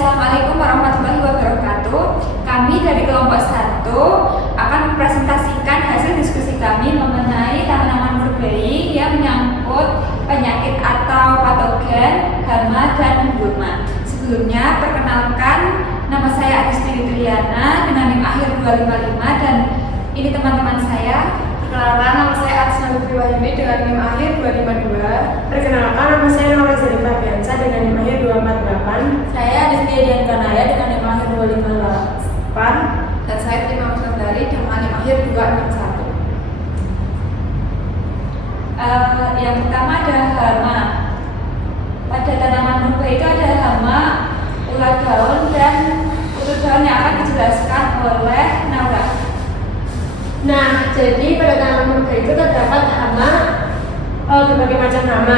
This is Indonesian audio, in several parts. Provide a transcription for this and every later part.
Assalamualaikum warahmatullahi wabarakatuh. Kami dari kelompok 1 akan mempresentasikan hasil diskusi kami mengenai tanaman berbayi yang menyangkut penyakit atau patogen, hama, dan gulma. Sebelumnya, perkenalkan, nama saya Adisti Triana dengan NIM akhir 255 dan ini teman-teman saya. Perkenalkan, nama saya Atsna Lutfi Wahyuni dengan NIM akhir 252. Perkenalkan, nama saya Nora Zalika Biansa dengan NIM akhir 248. Saya Adisti Dian Kanaya dengan NIM akhir 258. Dan saya Prima Musnadari dengan NIM akhir 261. Yang pertama ada hama. Pada tanaman berbuah itu ada hama, ulat daun, dan kutu daun yang akan dijelaskan oleh Naura. Nah, jadi pada tanaman berbuah itu terdapat hama, berbagai macam hama.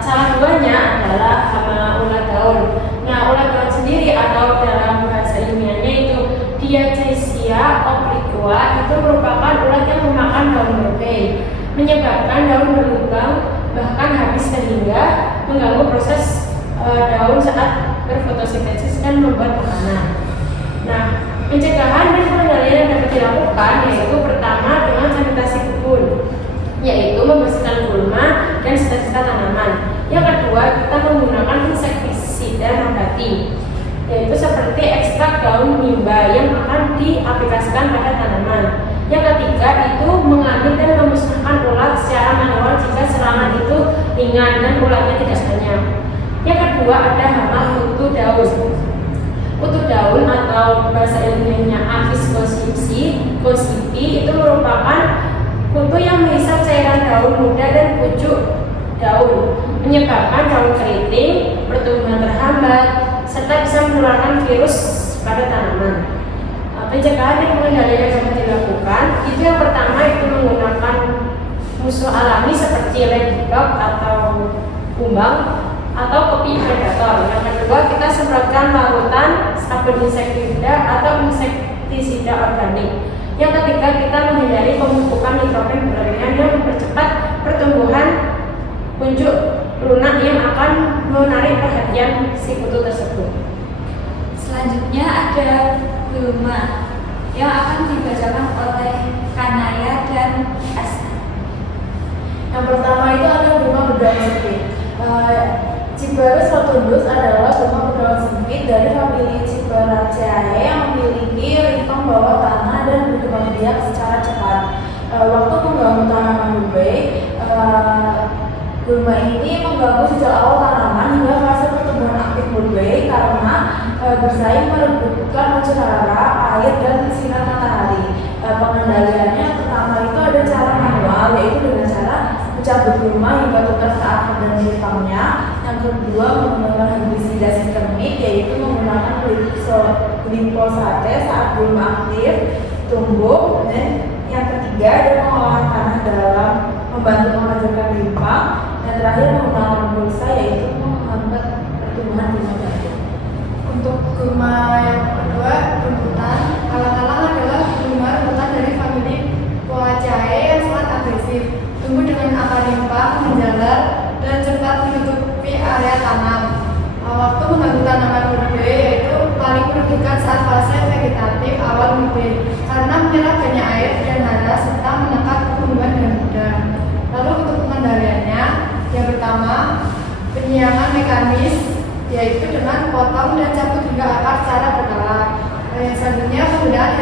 Salah duanya adalah hama ulat daun. Nah, ulat daun sendiri atau dalam bahasa ilmiahnya itu Diacesia obliqua itu merupakan ulat yang memakan daun berbuah, menyebabkan daun berlubang bahkan habis sehingga mengganggu proses daun saat berfotosintesis dan membuat makanan. Nah, pencegahan dan pengendalian yang dapat dilakukan yaitu pertama dengan sanitasi kebun, yaitu membersihkan gulma dan sisa-sisa tanaman. Yang kedua, kita menggunakan insektisida nabati, yaitu seperti ekstrak daun mimba yang akan diaplikasikan pada tanaman. Yang ketiga itu mengambil dan memusnahkan ulat secara manual jika serangan itu ringan dan ulatnya tidak banyak. Yang kedua ada hama kutu daun. Kutu daun atau bahasa ilmiahnya Apis gossypi itu merupakan kutu yang menghisap cairan daun muda dan pucuk daun, menyebabkan daun keriting, pertumbuhan terhambat, serta bisa menularkan virus pada tanaman. Pencegahan dan pengendalian yang dapat dilakukan itu yang pertama itu menggunakan musuh alami seperti ladybug atau kumbang atau kopi predator. Yang kedua, kita semprotkan larutan sabun insektisida atau insektisida organik. Yang ketiga, kita menghindari pemupukan nitrogen berlebihan yang mempercepat pertumbuhan kuncup lunak yang akan menarik perhatian si kutu tersebut. Selanjutnya ada gulma yang akan dibacakan oleh Kanaya dan Asna. Yang pertama itu ada gulma berdaun sempit. Cibarus rotundus adalah gulma berdaun sempit dari famili Cibaraceae yang memiliki rintang bawah tanah dan berkembang biak secara cepat. Waktu mengganggu tanaman berbuah, gulma ini mengganggu sejak awal tanaman hingga fase pertumbuhan aktif berbuah karena bersaing merebutkan unsur hara, air, dan sinar matahari. Pengendaliannya pertama itu ada cara manual, yaitu dengan cara mencabut gulma hingga tuntas ke akar dan hitamnya. Yang kedua menggunakan herbisida sistemik, yaitu menggunakan glifosate saat gulma aktif tumbuh. Dan yang ketiga ada pengolahan tanah dalam membantu menghasilkan limpa. Dan terakhir menggunakan pulsa, yaitu menghambat pertumbuhan gulma baru. Untuk gulma yang kedua, rumputan. Alang-alang adalah gulma rumputan dari famili Poaceae yang sangat agresif, tumbuh dengan akar limpah, menjalar, dan cepat menutupi area tanam. Waktu mengganggu tanaman berbuah yaitu paling merugikan saat fase vegetatif awal berbuah karena menyerap banyak air dan hara serta menekan pertumbuhan dan muda. Lalu untuk pengendaliannya, yang pertama penyiangan mekanis, yaitu dengan potong dan cabut hingga akar secara berkala. Yang selanjutnya penggunaan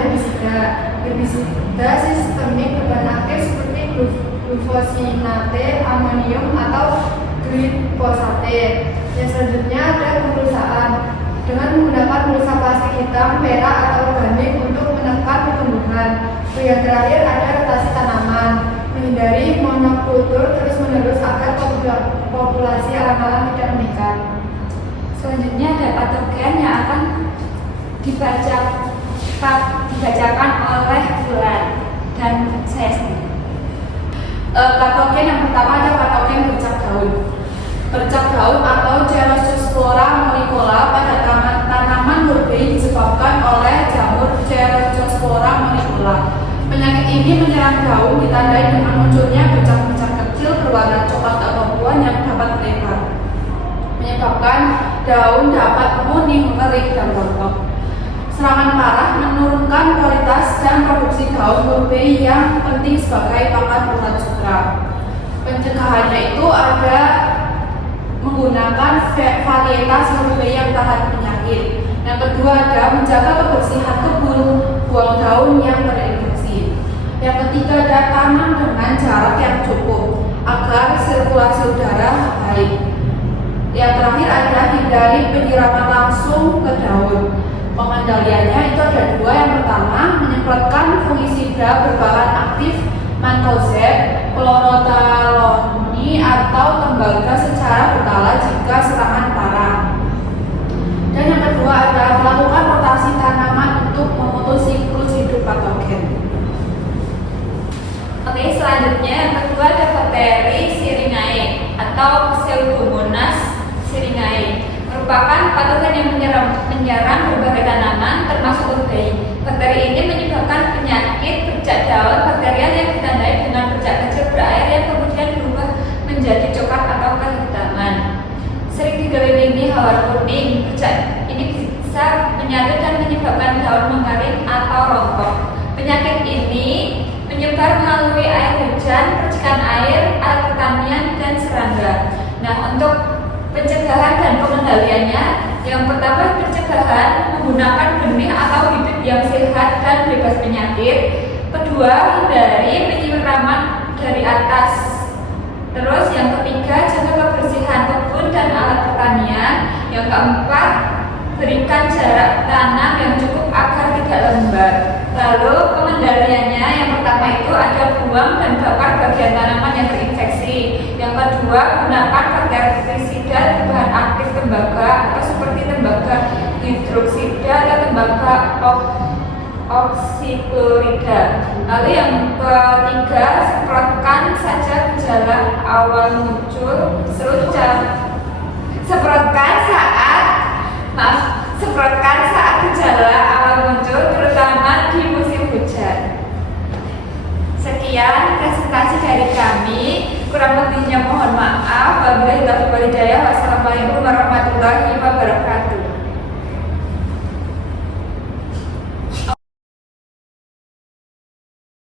herbisida sistemik berbahan aktif seperti glufosinate, amonium, atau glifosate. Yang selanjutnya ada pemulsaan dengan menggunakan pulsa plastik hitam, perak, atau organik untuk menekan pertumbuhan. Yang terakhir ada rotasi tanaman, menghindari monokultur terus-menerus agar populasi alang-alang tidak meningkat. Selanjutnya ada patogen yang akan dibacakan oleh Bulan dan saya sendiri. Patogen yang pertama ada patogen bercak daun. Bercak daun atau Cerospora monicola pada tanaman berbuah disebabkan oleh jamur Cerospora monicola. Penyakit ini menyerang daun ditandai dengan munculnya bercak-bercak kecil berwarna coklat keabu-abuan yang dapat melebar, menyebabkan daun dapat kuning, mengering, dan rontok. Serangan parah menurunkan kualitas dan produksi daun blueberry yang penting sebagai pakan ulat sutra. Pencegahannya itu ada menggunakan varietas blueberry yang tahan penyakit. Yang kedua ada menjaga kebersihan kebun, buang daun yang terinfeksi. Yang ketiga ada tanam dengan jarak yang cukup agar sirkulasi udara baik. Yang terakhir ada hindari penyiraman langsung ke daun. Pengendaliannya itu ada dua. Yang pertama, menyemprotkan fungisida berbahan aktif mancozeb, chlorothalonil atau tembaga secara berkala jika serangan parah. Dan yang kedua adalah melakukan rotasi tanaman untuk memutus siklus hidup patogen. Oke, selanjutnya yang kedua ada bakteri Syringae atau Pseudomonas syringae, merupakan patogen yang menyerang berbagai tanaman termasuk blueberry. Bakteri ini menyebabkan penyakit bercak daun bakterial yang ditandai dengan bercak kecil berair yang kemudian berubah menjadi coklat atau kehitaman. Sering dikelilingi hawa kuning, bercak ini bisa menyatu dan menyebabkan daun mengering atau rontok. Penyakit ini menyebar melalui air hujan, percikan air, alat pertanian, dan serangga. Nah, untuk pencegahan dan pengendaliannya, yang pertama pencegahan menggunakan benih atau bibit yang sehat dan bebas penyakit. Kedua, hindari penyiraman dari atas. Terus yang ketiga, jaga kebersihan kebun dan alat pertanian. Yang keempat, berikan jarak tanam yang cukup agar tidak lembar. Lalu pengendaliannya, yang pertama itu ada buang dan bakar bagian tanaman yang terinfeksi. Yang kedua, gunakan bakterisida berbahan aktif tembaga atau seperti tembaga hidroksida atau tembaga oksiklorida. Lalu yang ketiga, semprotkan saja gejala awal muncul, semprotkan saat gejala